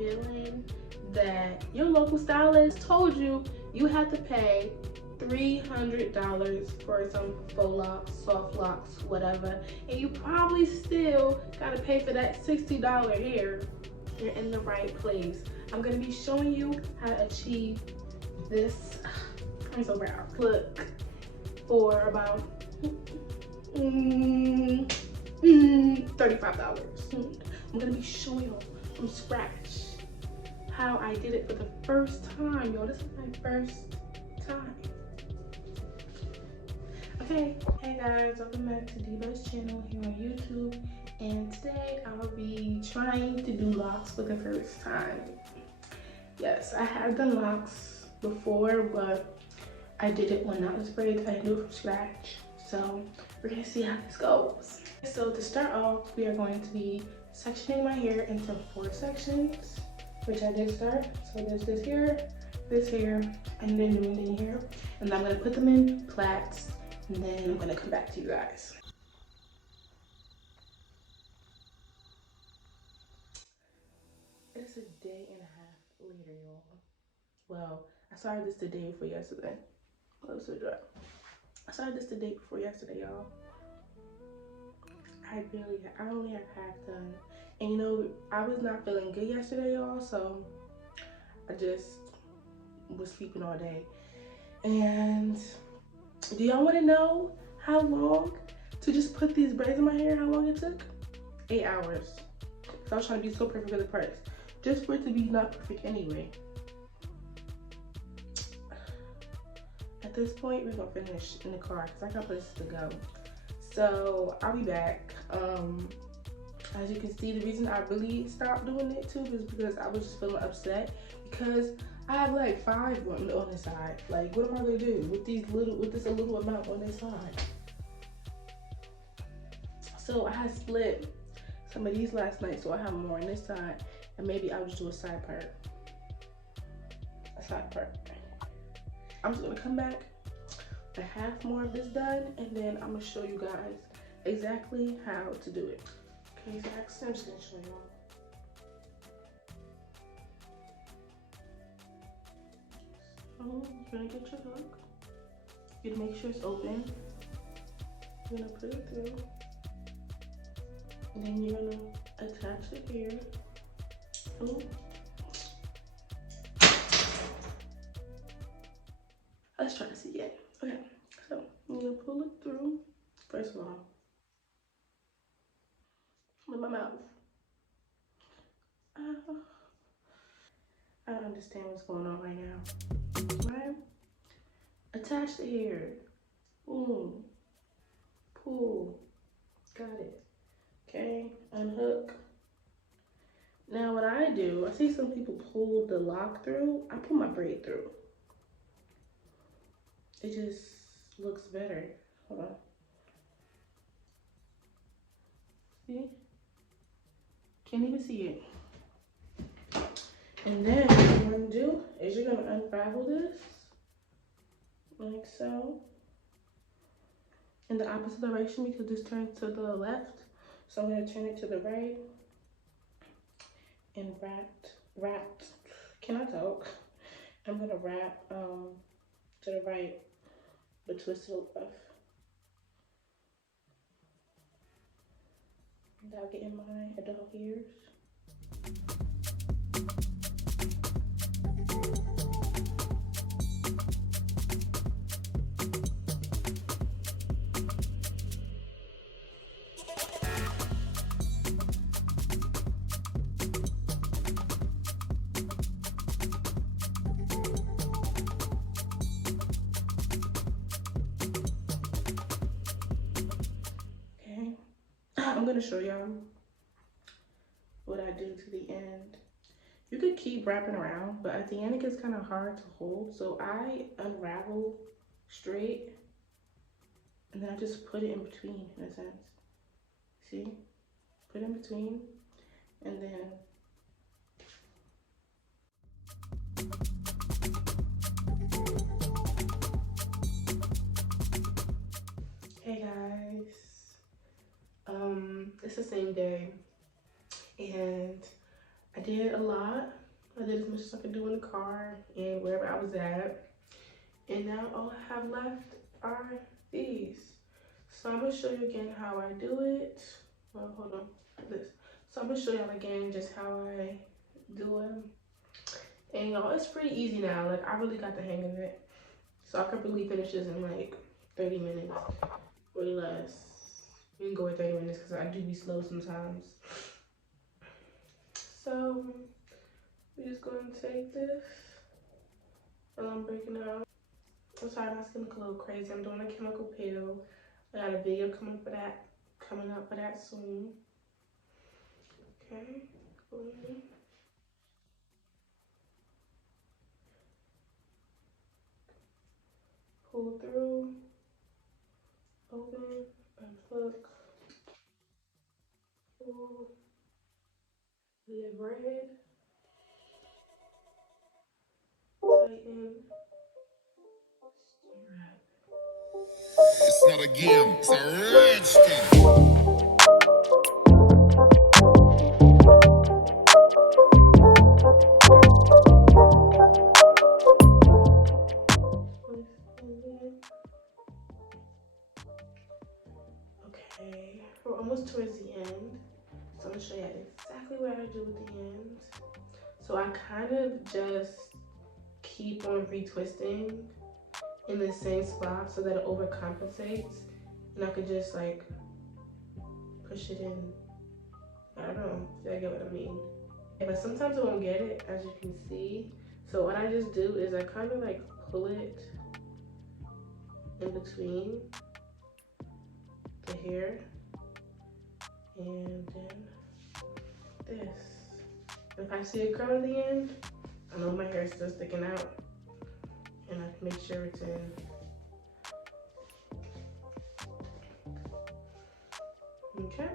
feeling that your local stylist told you you had to pay $300 for some faux locks, soft locks, whatever, and you probably still gotta pay for that $60 hair, you're in the right place. I'm gonna be showing you how to achieve this, I'm so proud, look, for about $35. I'm gonna be showing you from scratch how I did it for the first time, y'all. This is my first time. Okay, hey guys, welcome back to Diva's channel here on YouTube, and today I'll be trying to do locks for the first time. Yes, I have done locks before, but I did it when I was braids. I didn't do it from scratch, so we're gonna see how this goes. So to start off, we are going to be sectioning my hair into 4 sections, which I did start. So there's this here, and then doing the here, and I'm gonna put them in plaits, and then I'm gonna come back to you guys. It's a day and a half later, y'all. Well, I started this the day before yesterday. Close to dry. I started this the day before yesterday, y'all. I only have half done. And you know, I was not feeling good yesterday, y'all, so I just was sleeping all day. And do y'all want to know how long to just put these braids in my hair, how long it took? 8 hours. So I was trying to be so perfect for the price, just for it to be not perfect anyway. At this point, we're gonna finish in the car because I got places to go. So I'll be back. As you can see, the reason I really stopped doing it too is because I was just feeling upset because I have like 5 on the side. Like, what am I gonna do with this a little amount on this side? So I had split some of these last night, so I have more on this side, and maybe I'll just do a side part. I'm just gonna come back and have more of this done, and then I'm gonna show you guys exactly how to do it. Okay, so I'm just gonna show y'all. So you're gonna get your hook. You're gonna make sure it's open. You're gonna put it through, and then you're gonna attach it here. Ooh. Let's try to see it. Okay, so I'm gonna pull it through. First of all, with my mouth. I don't understand what's going on right now. Right? Attach the hair. Boom. Pull. Got it. Okay, unhook. Now what I do, I see some people pull the lock through. I pull my braid through. It just looks better. Hold on. See? Can't even see it. And then what you're gonna do is you're gonna unravel this like so in the opposite direction because this turns to the left. So I'm gonna turn it to the right and wrap. Can I talk? I'm gonna wrap to the right, but twist to the left. Without getting my adult ears. I'm gonna show y'all what I do to the end. You could keep wrapping around, but at the end it gets kind of hard to hold. So I unravel straight, and then I just put it in between, in a sense. See? Put it in between, and then hey guys. It's the same day, and I I did a lot. I did as much as I could do in the car and wherever I was at. And now all I have left are these. So I'm gonna show you again how I do it. Well, hold on, this. So I'm gonna show y'all again just how I do it. And y'all, it's pretty easy now. Like, I really got the hang of it. So I could really finish this in like 30 minutes or less. You can go with 30 minutes because I do be slow sometimes. So we're just going to take this and I'm breaking it out. I'm sorry, my skin look a little crazy. I'm doing a chemical peel. I got a video coming up for that soon. Okay, pull through, open, unhook, pull, live red, tighten, strap. It's not a game, it's a rich thing. Okay, we're almost towards the end. So I'm gonna show you exactly what I do with the end. So I kind of just keep on retwisting in the same spot so that it overcompensates. And I could just like push it in. I don't know if I get what I mean. But sometimes I won't get it, as you can see. So what I just do is I kind of like pull it in between the hair and then this. If I see a curl at the end, I know my hair is still sticking out and I can make sure it's in. Okay.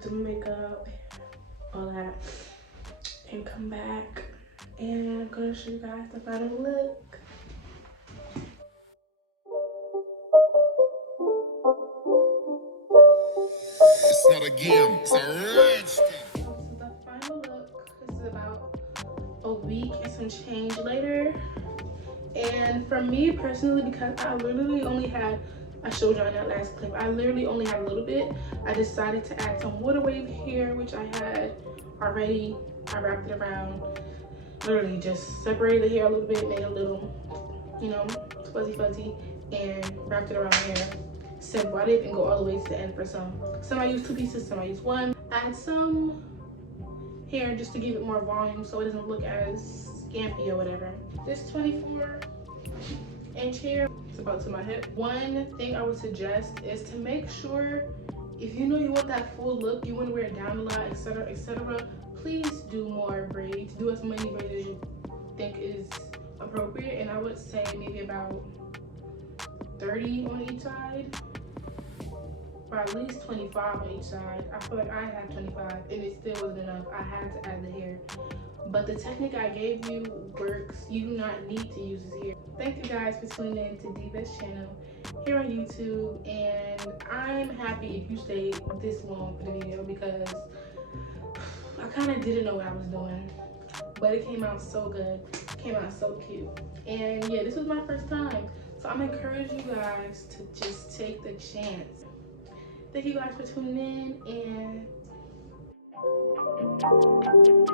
Do makeup, all that, and come back and I'm gonna show you guys the final look. It's not a game, it's a rich thing. So this is the final look. This is about a week and some change later. And for me personally, because I literally only had, I showed y'all in that last clip, I literally only had a little bit. I decided to add some water wave here, which I had already. I wrapped it around, literally just separated the hair a little bit, made a little, you know, fuzzy, and wrapped it around my hair. Simple. I didn't even go all the way to the end for some. Some I used 2 pieces, some I used 1. Add some hair just to give it more volume so it doesn't look as scampy or whatever. This 24-inch hair, it's about to my hip. One thing I would suggest is to make sure, if you know you want that full look, you want to wear it down a lot, etc., etc., please do more braids. Do as many braids as you think is appropriate, and I would say maybe about 30 on each side, or at least 25 on each side. I feel like I had 25 and it still wasn't enough. I had to add the hair. But the technique I gave you works. You do not need to use this hair. Thank you guys for tuning in to Divas channel here on YouTube. And I'm happy if you stayed this long for the video because I kind of didn't know what I was doing. But it came out so good. It came out so cute. And yeah, this was my first time. So I'm encouraging you guys to just take the chance. Thank you guys for tuning in, and